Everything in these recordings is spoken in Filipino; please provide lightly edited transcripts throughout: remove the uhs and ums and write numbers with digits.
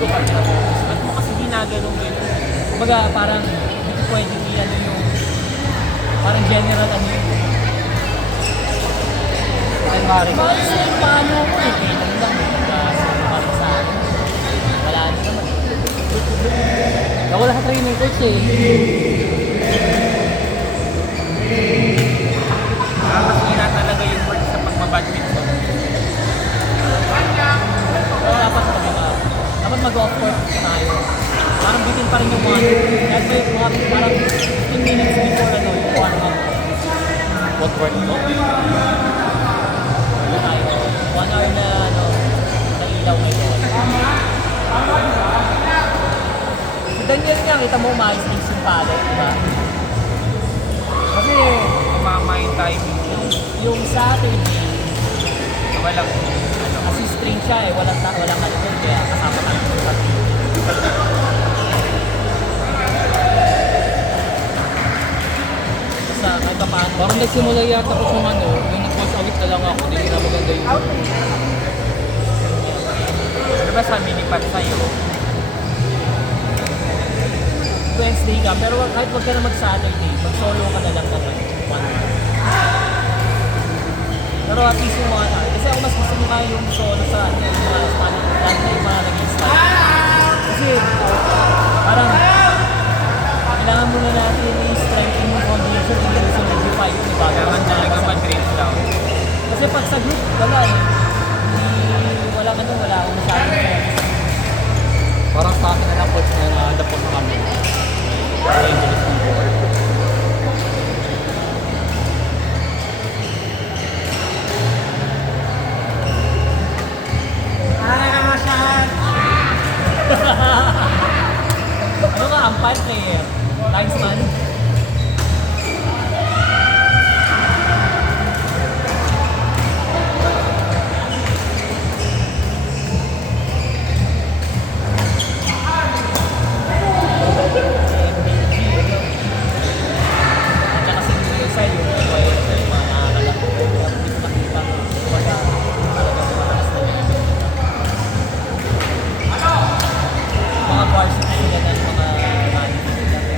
gusto ka na focus. Ba't mo kasi ginaganong gano'n? Kumbaga, parang hindi ko pwede ano yung parang general ano yun. Ay, Mari. Kasi paano ko eh, kailan lang parang sa akin. Wala na naman. Nawala sa training coach eh. Mas hina talaga yung word sa pagmabadminton. Pero dapat mag-off-court tayo. Parang bitin pa rin yung one. Kahit may mga parang 15 minutes before ano, yung one up. What word mo? Ano tayo, 1 hour na ano, na ilaw ngayon. Si Daniel nga, kita mo umayos din yung palo, di ba? Kasi Umama yung timing mo. yung Saturday, Walang ano. kasi string siya eh, walang ano doon, kaya kasama ka sa Saturday. Basta kahit pa paano. Parang nagsimula yata ko kung ano, yung nag-watch awit na lang ako, hindi na maganda yung Ano ba sabi ni Pat sa'yo? Wednesday ka, pero kahit wag ka na mag-Saturday, mag-solo ka na lang naman. One hour. Pero at least yung mga na, kasi ako mas gusto nga yung solo sa ano, yung mga Spanish, lalo na yung mga nag-start. Kasi parang kailangan muna natin i-strengthen yung foundation and then solidify yung iba. Kailangan talaga mag-reach down. Kasi pag sa group, wala eh. Wala akong masyadong focus. parang sa akin na lang coach na nadapot na kami. Kaya yung bilis ng board. Ano nga, umpire player? Linesman? At saka si Luisa yung mga nakakalak ko. Hindi ko makita. Kumbaga, talagang mataas na yung mga varsity sila ng mga management nila.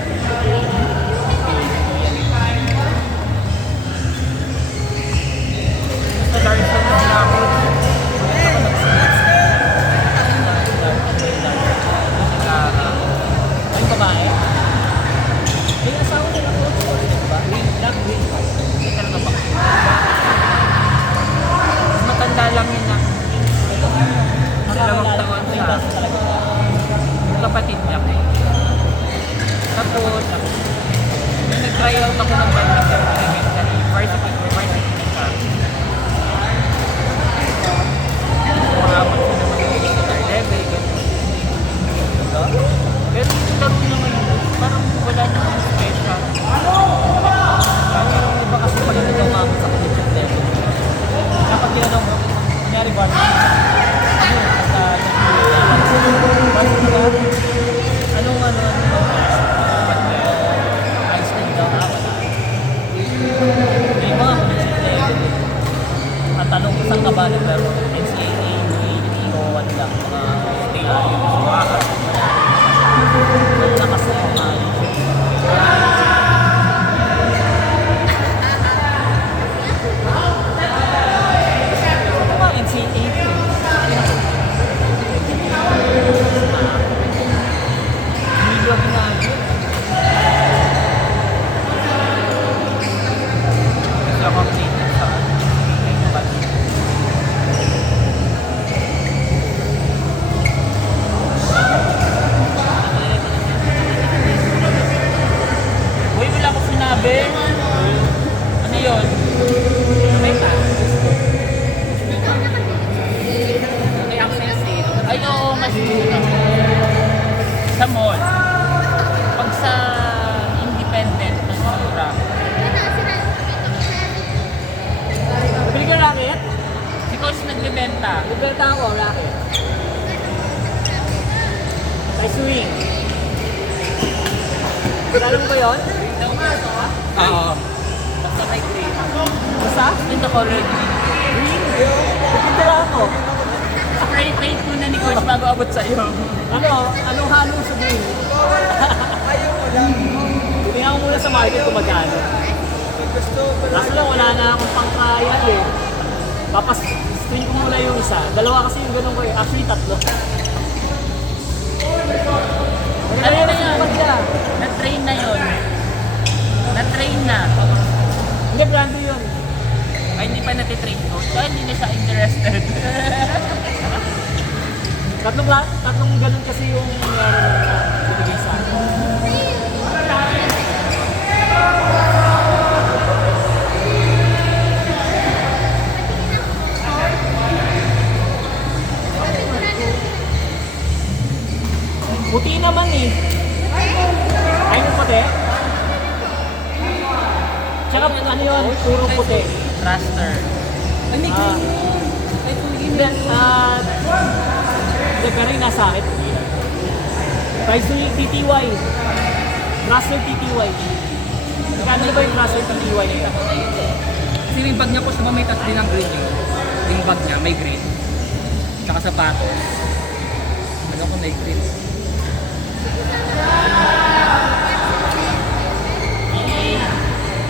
Sa Darson na sinabot. Ay, babae? May asawa nila coach ko, di ba? Win. Hindi talaga ba? Mas matanda lang yun na. Dalawang taon May siya. basa talaga. Yung kapatid niya. Tapos, nung nag-try out ako ng badminton elementary, varsity na siya. Umabot siya ng mga star level, gano'n. Pero yung laro niya ngayon, parang wala na ang special. Iba kasi pag hindi ka umabot sa collegiate level. Kapag tinanong mo, kunyari varsity, ano, sa varsity ka, anong high school daw, wala. May mga collegiate level. At tanong ko saan ka ba naglaro? NCAA, UAP, o ano lang, mga stadium, sumakas. Wala na kasi yung mga NCAA. Video ginagawa. Kasi ako updated sa badminton. Uy, wala ko sinabi. Ano yun? Meta. May access eh. Ay, oo, mas mura. Sa mall. Pag sa independent, mas mura. Bili ko racket? Si Coach nagbebenta. Bibenta ako, racket. May swing. Alam ko yun? Oo. Basta may green. Basta? Ito ko red. Green. Bibenta lang ako. Spray Wait muna ni Coach bago abot sa'yo. Anong halo sa green? Tingnan mo muna sa market kung magkano. Kaso lang, wala na akong pang-trial eh. Papas-string ko muna yung isa. Dalawa kasi yung ganun ko eh. Actually, tatlo. Ano na yun? Na-train na yun. Na-train na. Hindi, brando yun. Ay, hindi pa natitrain Coach. Kaya hindi na siya interested. Tatlong ganun kasi yung binigay sa akin. Puti naman eh. Ayun yung puti. Tsaka ano yun, puro puti. Thruster. Ay, may green yun. Hindi, pero yung nasa akin. Price to yung TTY. Thruster TTY. Kano ba yung Thruster TTY na yun? Kasi yung bag niya po siya may touch din ng green yun. Yung bag niya may green. Tsaka sapatos. Ano ko may green?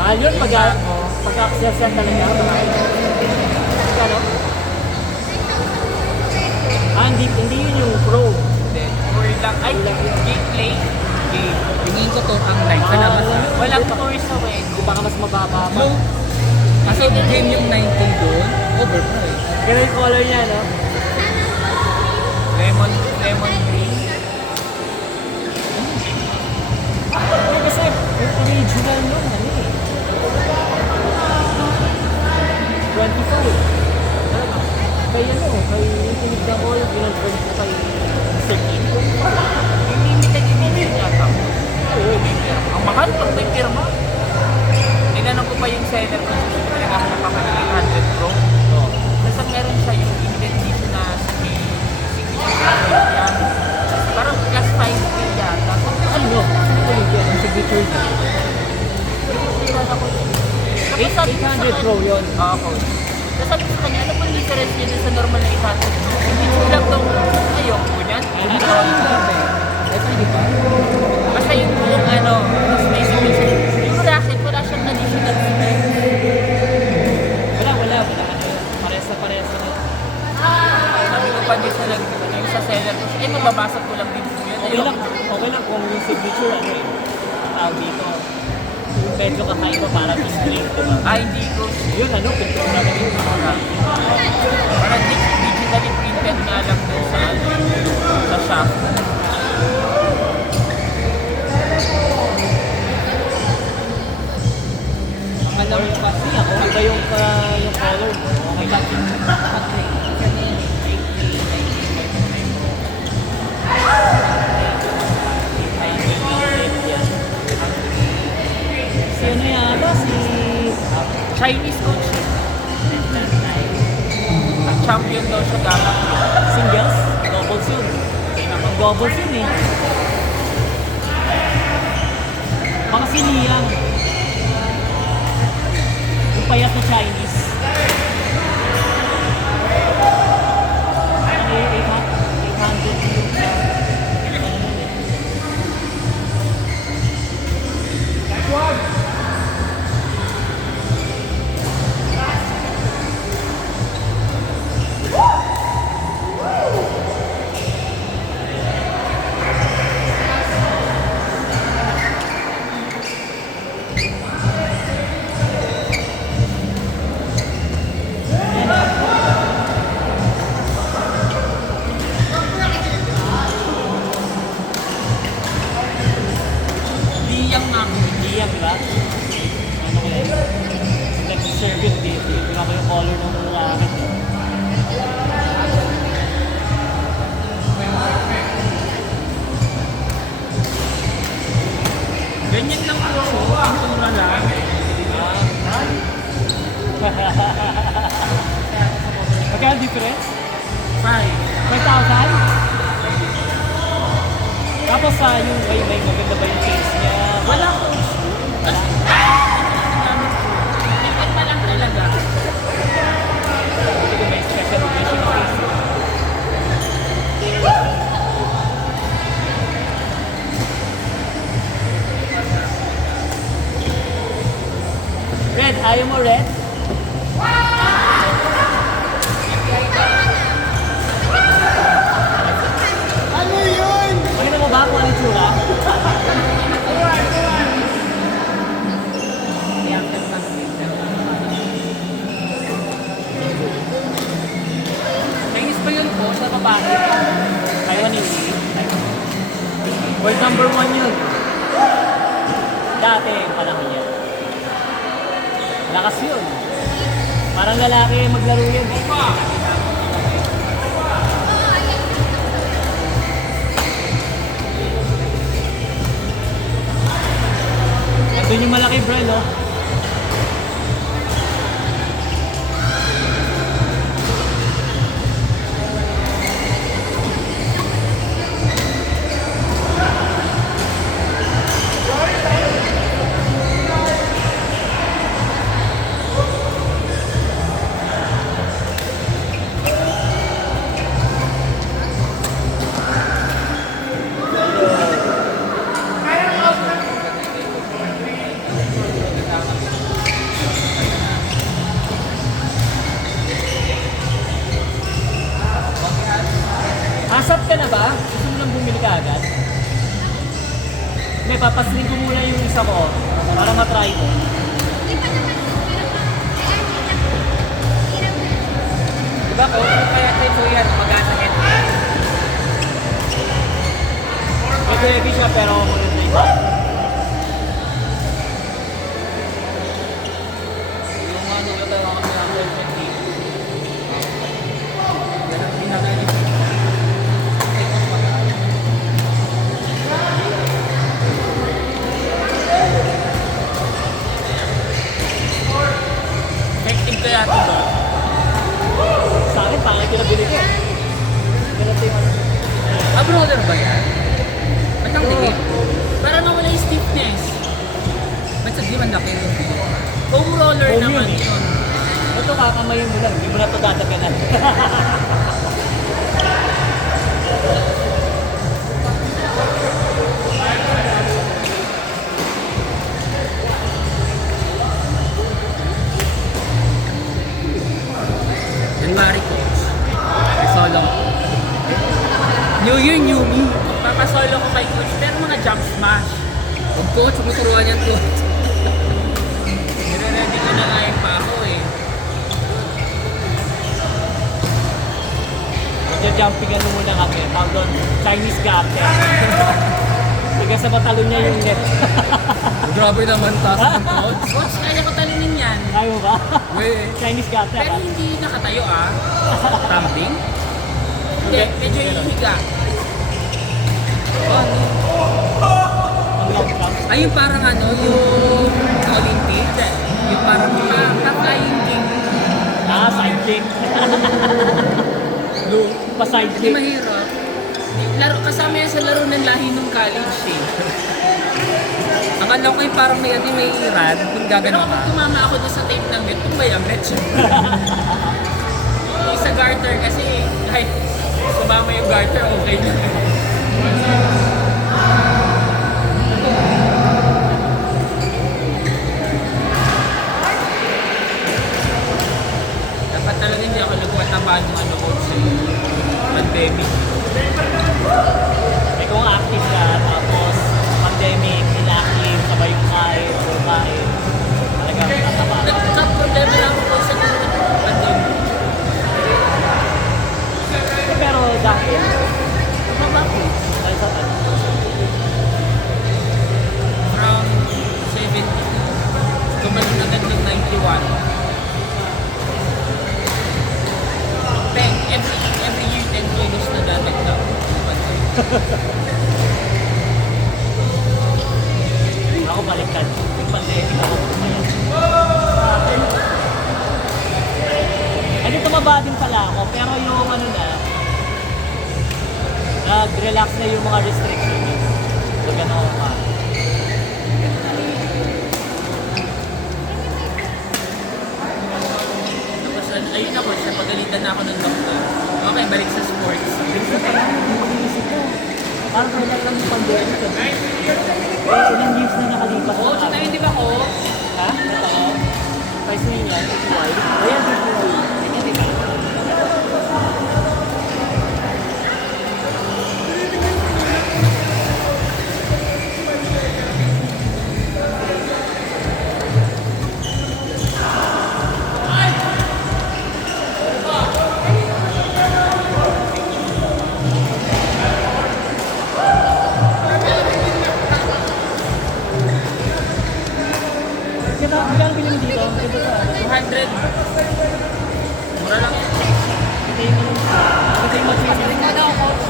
Mahal yun pag-access yan talaga. Kano? Hindi yun yung pro. Or lang. Ay, gameplay. Okay. Tingin ko to ang light sa labas ha. Walang tours sa way. Di baka mas mababa pa. No. Kasi game yung 19 doon, overprice. Ganun yung color niya, no? Lemon green. Hindi kasi yung original nun, ano eh. 25. Kaya kay Tinig na Mall, ginag-burn ko kay 13. Yung limited edition yata. Oo. Ang mahal pag may pirma. Tinanong ko pa yung seller ko kung talaga ako napapalala yung 100 Pro. Oo. Basta meron siya yung limited edition na signature yan. Parang plus 5K yata. Ano yun? Ano yun? Ang signature niya. 800 Pro yun. Oo, Coach. Tapos sabi ko sa kanya, ano po yung difference niya dun sa normal na 800 Pro? Hindi ko lang itong ayoko niyan. Ito hindi ba? Basta yung ano, mas may signature. Yung racket, wala siyang additional spec. Wala. Ano yun? Parehas na yun. Sabi ko pa din sa yung sa seller ko, mababasag ko lang din po yun. Okay lang kung yung signature, ano eh. Tawag dito. Yung medyo kakaiba para display, diba? Hindi ko. Yun, ano, pintura na yun. Parang digitally printed nga lang doon sa shop. Alam mo kasi ako, iba yung color mo. Okay lang. Si ano yata, si Chinese coach. Champion daw siya dapat. singles, doubles yun. Ang doubles yun eh. Baka si Liang. Yung payat na Chinese. Ang 800. Liyang nga ako. Liang, di ba? Ano ko yan? Nag-serve yun dito. Di ba ko yung color ng racket? Ganyan lang po ako. Pintura lang. Magkano difference? 5. 5,000? Tapos yung may maganda ba yung case niya? Wala ko. Ipin pa lang talaga. Hindi ko may special edition ng case. ulit? Ano yun? Pakita mo ba kung ano yung tsura? Chinese pa yun po sa babae. Taiwanese. World number 1 yun. Dati, yung panahon niya. Lakas yun. Parang lalaki maglaro yun eh. Doon yung malaki bro, no? Asap ka na ba? Gusto mo nang bumili ka agad? Hindi, papasling ko muna yung isa ko para matry ko. Diba ko? Kaya ito yan, magasa head. Medyo heavy siya pero maganda yung iba. Yung ano na tayo kami ng helmet dito. Yan ang pinagalit. Effective kaya ito ba? Sa akin, pangit yung nabili ko. Ganito yung ano. Ah, brother ba yan? Ba't ang tingin? Para nawala yung stiffness. Ba't sa di man laki yung video? Foam roller Foam naman yun eh. yun. Ito kakamayin mo lang, hindi mo na ito dadaganan. Yan Mari Coach. Solo. New Year, new me. Papasolo ko kay coach pero mga jump smash. Huwag coach, turuan yan coach. Nire-ready ko na nga yung pa ako eh. Magja-jumpingan mo muna kami. Tawag doon, Chinese garter. Sige sa matalon niya yung net. Grabe naman taas ng coach. Coach, kaya ko talunin yan. Ayaw ba? Wait. Chinese garter. Pero ah. hindi nakatayo ah. Tumbling? Hindi, medyo hihiga. Ang long jump. Ay, yung parang ano, yung sa Olympics. Yung parang Pa-flying king. Ah, side kick. Pa-side Hindi kick. mahirap. Laro, kasama yan sa laro ng lahi ng college eh. Akala ko yung parang may rad kung Pero gagano ka. kapag tumama ako doon sa tape ng net, tumbay ang net siya. Yung sa garter kasi kahit sumama yung garter, okay lang. Dapat talaga hindi ako nagwatabahan ng ano ko sa pandemic. Eh kung active ka, tapos pandemic, inactive, sabay yung kain, o kain. Talagang tataba. Nagka-problema lang ako sa pandemic. Pero dahil, mababa ko. Dahil sa ano. From 70, gumaling agad ng 91. 10, every year 10 kilos na dadagdag. Ako baliktad. Yung pandemic ako kumayan. Ano tumaba din pala ako, pero yung ano na, nag-relax na yung mga restrictions. Pag ano ako ka. Tapos ayun ako, siya pagalitan na ako ng doktor. Okay, balik sa sports. Parang kailan lang yung pandemic. Ilang years na nakalipas. Coach, na hindi ba coach? Ha? Ito? Guys, may 300. Mura lang yun. Ito yung mag-feeling. String mo daw, coach.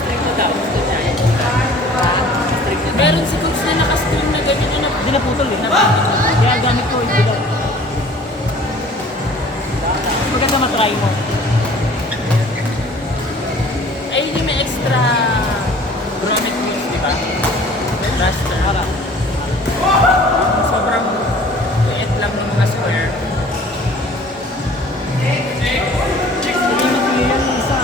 String mo daw. Gusto niya. String mo daw. Meron si coach na naka-stream na ganyan yun. Hindi na putol eh. Kaya gamit ko, hindi daw. Maganda matry mo. Ay, hindi may extra grommet wheels, di ba? Raster. Sobrang liit lang ng mga square. Hindi mag-feeling yan isa.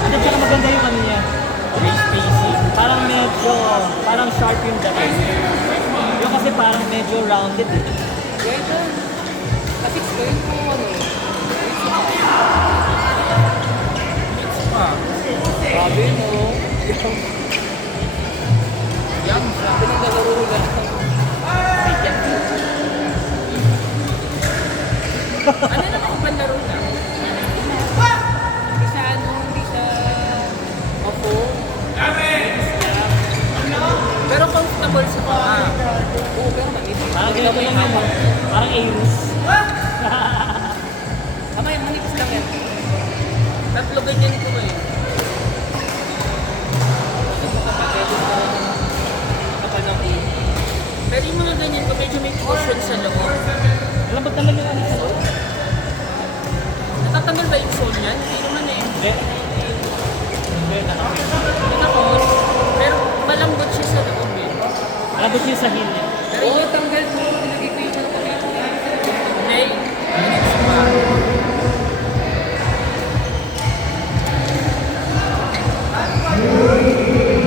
At saka maganda yung ano niya. Race spacing. Parang sharp yung dating. Yung kasi parang medyo rounded eh. Pwede. Kapit ko yun kung ano. Mix pa. Sabi mo. Yan. Sabi ng nalaro lang. Ano naman kung panlaro lang? Hindi siya ano, hindi siya opo. Pero comfortable sa paa. Oo, pero manipis. Parang ganito lang yun. Parang Aeros. Tama yan, manipis lang yan. Tatlo ganyan ko eh. Pero yung mga ganyan ko, medyo may cushion sa loob. Malambot naman yung ano sa loob. Natatanggal ba yung sole yan? Hindi naman eh. Hindi. Hindi, Tapos, pero malambot siya sa loob eh. malambot yung sa heel niya. Pero Oo, yung tanggal mo. Nilagay ko yung mga pagkakas. hindi, mix pa.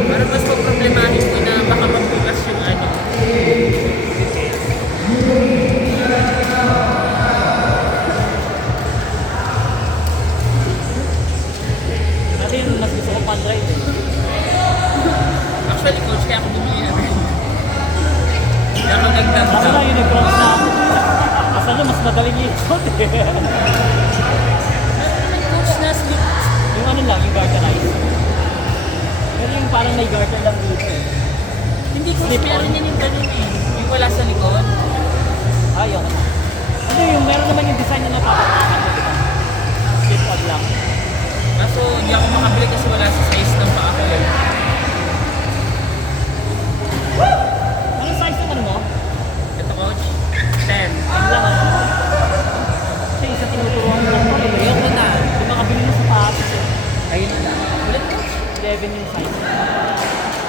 Para mas problemahin ko na baka magbukas yung ano. Kasi yun, mas gusto ko pan-drive eh. Actually, coach, kaya ako bumili na rin. Kaya ako nagdang Kaso lang yung nag-cross na. Kaso lang, mas madaling i-shot eh. coach na slip. Yung ano lang, yung garterize. Pero yung parang may garter lang dito eh. Hindi ko meron yan yung ganun eh. Yung wala sa likod. Ayaw ko na. Ano yung meron naman yung design na napapatakan mo, diba? Slip up lang. Kaso hindi ako makabili kasi wala sa size ng paa ko eh. Anong size ng ano mo? Ito coach, 10. Ano lang ano? Kasi isa tinuturuan mo lang ko eh. Ayoko na. Di makabili ng sapatos eh. Ayun na. Ulit coach. 11 yung size.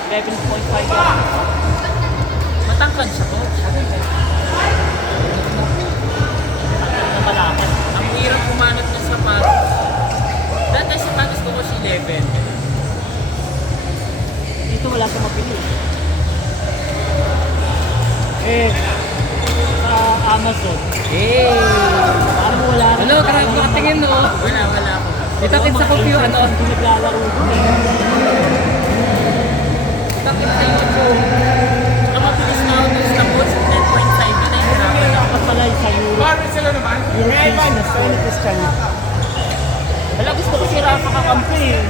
11.5 yan. Matangkad siya coach. Ang malakad. Ang hirap kumanot ng sapatos. Dati ang sapatos ko coach 11. Dito wala sa mabili. Eh, sa Amazon. Hey! Parang wala rin. Ano, karang makatingin no? Wala ako. Itakit sa computer, ano? Hindi naglalaro doon eh. Itakit sa YouTube. Ang mabilis na ako dun sa coach 10.5 yun ay hirapan ako. Dapat pala sa Europe. European na Wala, gusto ko si Rafa kakampi eh.